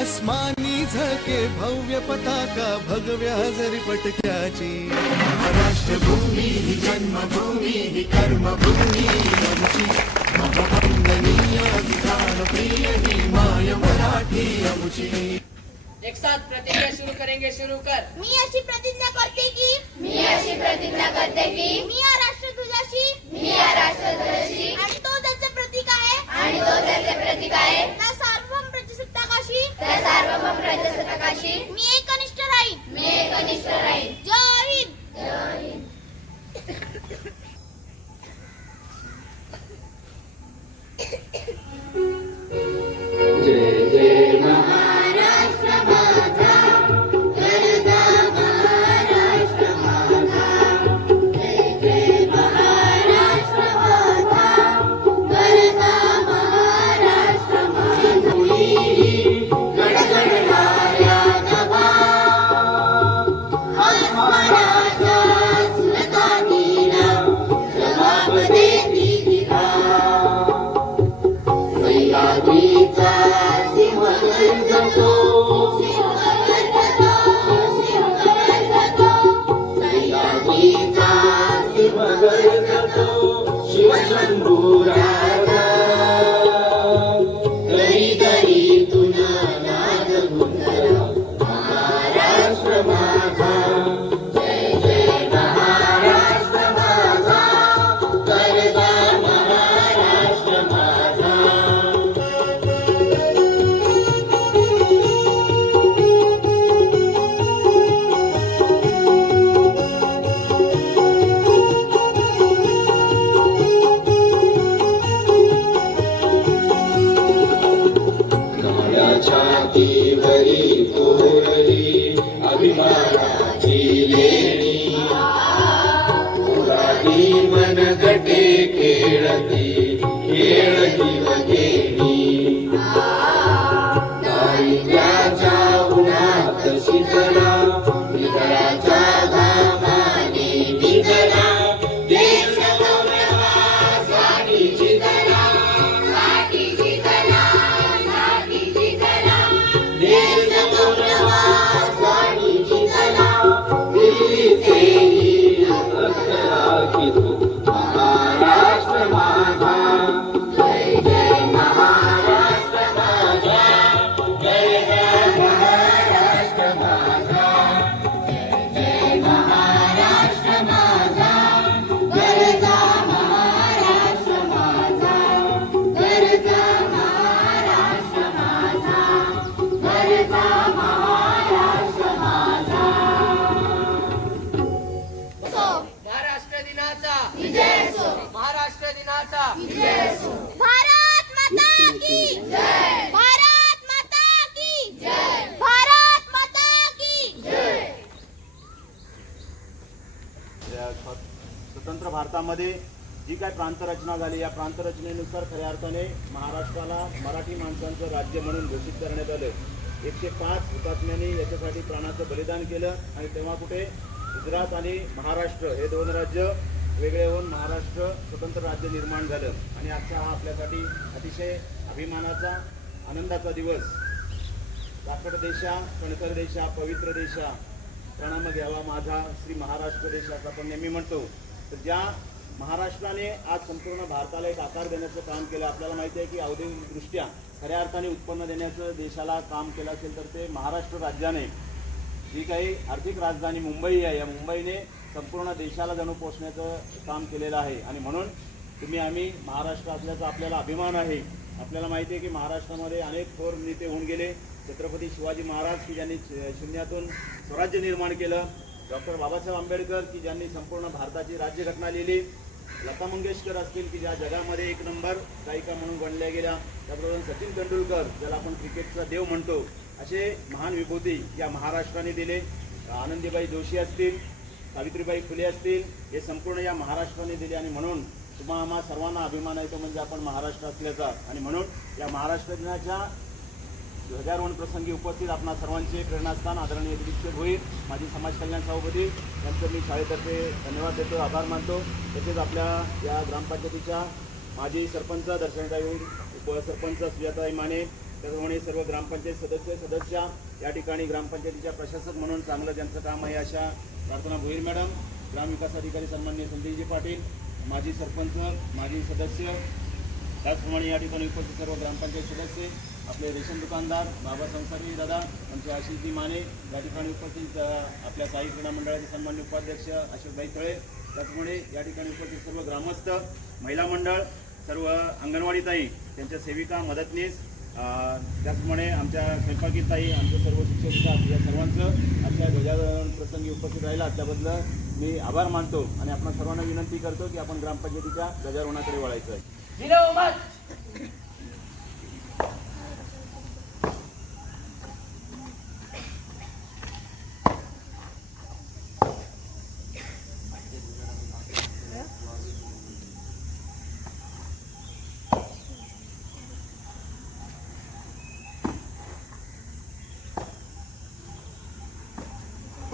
अस्मानी झके भव्य पताका भगव्या हजरी पटक्याची. राष्ट्रभूमी हि जन्मभूमी हि कर्मभूमी महवंदनीय अति प्राणप्रिय हि माय मराठी अमुची एक साथ प्रतिज्ञा शुरू करेंगे शुरू कर. मी अशी प्रतिज्ञा करते की मी अशी प्रतिज्ञा करते की मी Yeah. महाराष्ट्र दिनाचा। भारत माता की जय। भारत माता की जय। भारत माता की जय। या स्व- स्वतंत्र भारतामध्ये जी काय प्रांतरचना झाली या प्रांतरचनेनुसार खऱ्या अर्थाने महाराष्ट्राला मराठी माणसांचं राज्य म्हणून घोषित करण्यात आलं. एकशे पाच हुतात्म्यांनी याच्यासाठी प्राणाचं बलिदान केलं आणि तेव्हा कुठे? गुजरात आणि महाराष्ट्र हे दोन राज्य वेगळे होऊन महाराष्ट्र स्वतंत्र राज्य निर्माण झालं. आणि आजचा हा आपल्यासाठी अतिशय अभिमानाचा आनंदाचा दिवस. राकड देशा कणकर देशा पवित्र देशा प्रणाम घ्यावा माझा श्री महाराष्ट्र देश असं आपण नेहमी म्हणतो तर ज्या महाराष्ट्राने आज संपूर्ण भारताला एक आकार देण्याचं काम केलं आपल्याला माहिती आहे की औद्योगिकदृष्ट्या खऱ्या अर्थाने उत्पन्न देण्याचं देशाला काम केलं असेल तर ते महाराष्ट्र राज्याने. जी काही आर्थिक राजधानी मुंबई आहे या मुंबईने संपूर्ण देशाला जणू पोचण्याचं काम केलेलं आहे. आणि म्हणून तुम्ही आम्ही महाराष्ट्र असल्याचा आपल्याला अभिमान आहे आपल्याला माहिती आहे की महाराष्ट्रामध्ये अनेक थोर नेते होऊन गेले. छत्रपती शिवाजी महाराज की ज्यांनी श- शून्यातून स्वराज्य निर्माण केलं. डॉक्टर बाबासाहेब आंबेडकर की ज्यांनी संपूर्ण भारताची राज्यघटना लिहिली. लता मंगेशकर असतील की ज्या जगामध्ये एक नंबर गायिका म्हणून गणल्या गेल्या. त्याबरोबर सचिन तेंडुलकर ज्याला आपण क्रिकेटचा देव म्हणतो असे महान विभूती या महाराष्ट्राने दिले. आनंदीबाई जोशी असतील सावित्रीबाई फुले असतील हे संपूर्ण या महाराष्ट्राने दिले आणि म्हणून तुम्हा आम्हा सर्वांना अभिमान आहे तो म्हणजे आपण महाराष्ट्र असल्याचा. आणि म्हणून या महाराष्ट्र दिनाच्या ध्वजारोहण प्रसंगी उपस्थित आपणा सर्वांचे प्रेरणास्थान आदरणीय दीक्षित होईल. माझी समाज कल्याण सभापती यांचं मी शाळेतर्फे धन्यवाद देतो आभार मानतो. तसेच आपल्या या ग्रामपंचायतीच्या माजी सरपंच दर्शनताई उपसरपंच सुजाताई माने त्याचप्रमाणे सर्व ग्रामपंचायत सदस्य सदस्य या ठिकाणी ग्रामपंचायतीच्या प्रशासक म्हणून चांगलं त्यांचं काम आहे अशा प्रार्थना भोईर मॅडम ग्रामविकास अधिकारी सन्मान्य संजयजी पाटील माजी सरपंच माजी सदस्य त्याचप्रमाणे या ठिकाणी उपस्थित सर्व ग्रामपंचायत सदस्य आपले रेशन दुकानदार बाबा संसारी दादा आमचे आशिषजी माने या ठिकाणी उपस्थित आपल्या साई क्रीडा मंडळाचे सन्मान्य उपाध्यक्ष अशोकभाई तळे त्याचप्रमाणे या ठिकाणी उपस्थित सर्व ग्रामस्थ महिला मंडळ सर्व अंगणवाडीताई त्यांच्या सेविका मदतनीस त्याचप्रमाणे आमच्या स्वयंपाकीताई आमच्या आमचे सर्व शिक्षक स्टाफ या सर्वांचं आमच्या ध्वजारोहण प्रसंगी उपस्थित राहिला. त्याबद्दल मी आभार मानतो आणि आपण सर्वांना विनंती करतो की आपण ग्रामपंचायतीच्या ध्वजारोहणाकडे वळायचं आहे.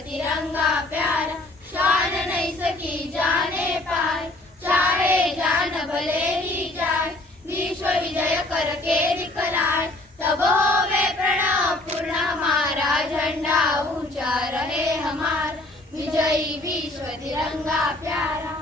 तिरंगा प्यारा, शान नहीं सकी जाने पाए चाहे जान भले ही जाए विश्व विजय करके दिखलाए तब होवे प्रणव, पूर्ण हमारा झंडा ऊँचा रहे हमारा। विजयी विश्व तिरंगा प्यारा।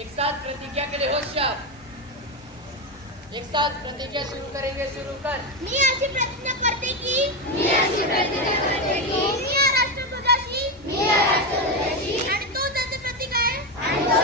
एक साथ प्रतिज्ञा के लिए होशियार एक साथ प्रतिज्ञा शुरू करेंगे शुरू कर। मी अशी प्रतिज्ञा करते की मी अशी प्रतिज्ञा करते की मी या राष्ट्रध्वजाशी मी या राष्ट्रध्वजाशी आणि तो ज्याचे प्रतीक आहे. आणि तो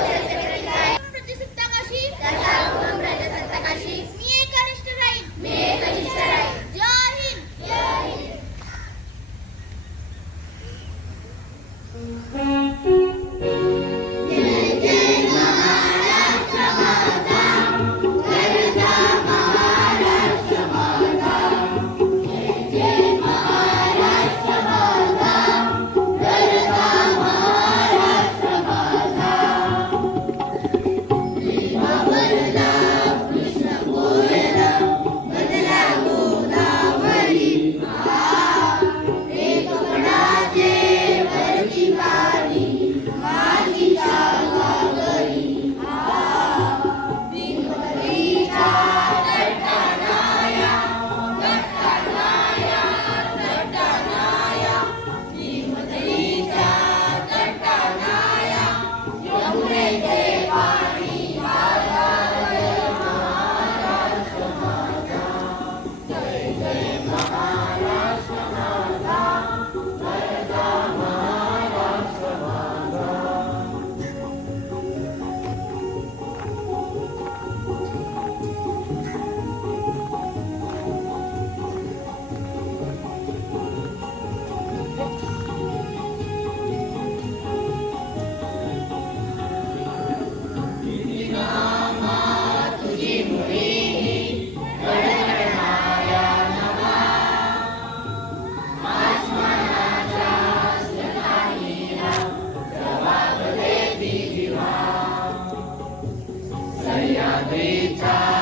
habitar.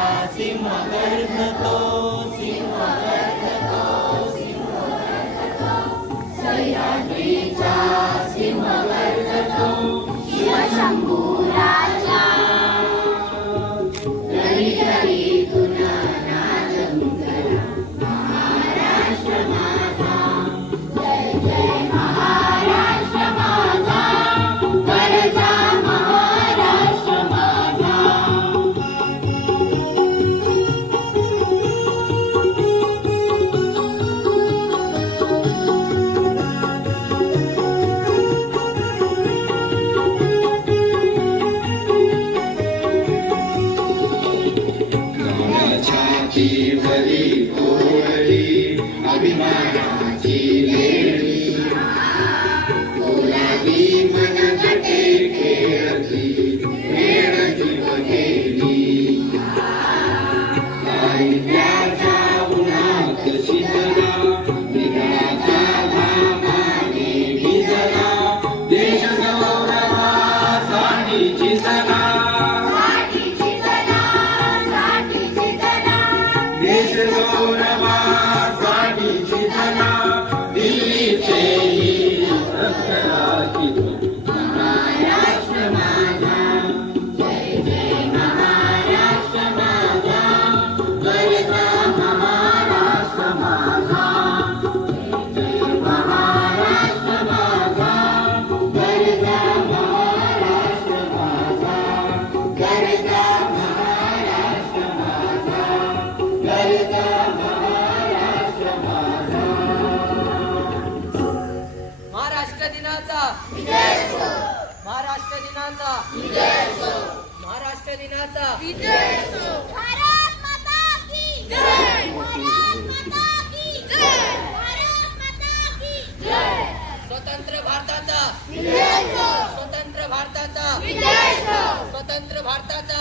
वरी कोळी अभिमानाची लेणी दिनाचा. महाराष्ट्र दिनाचा. भारत माता की जय भारत माता की जय भारत माता की जय स्वतंत्र भारताचा. स्वतंत्र भारताचा. स्वतंत्र भारताचा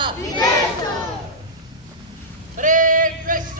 हरे कृष्ण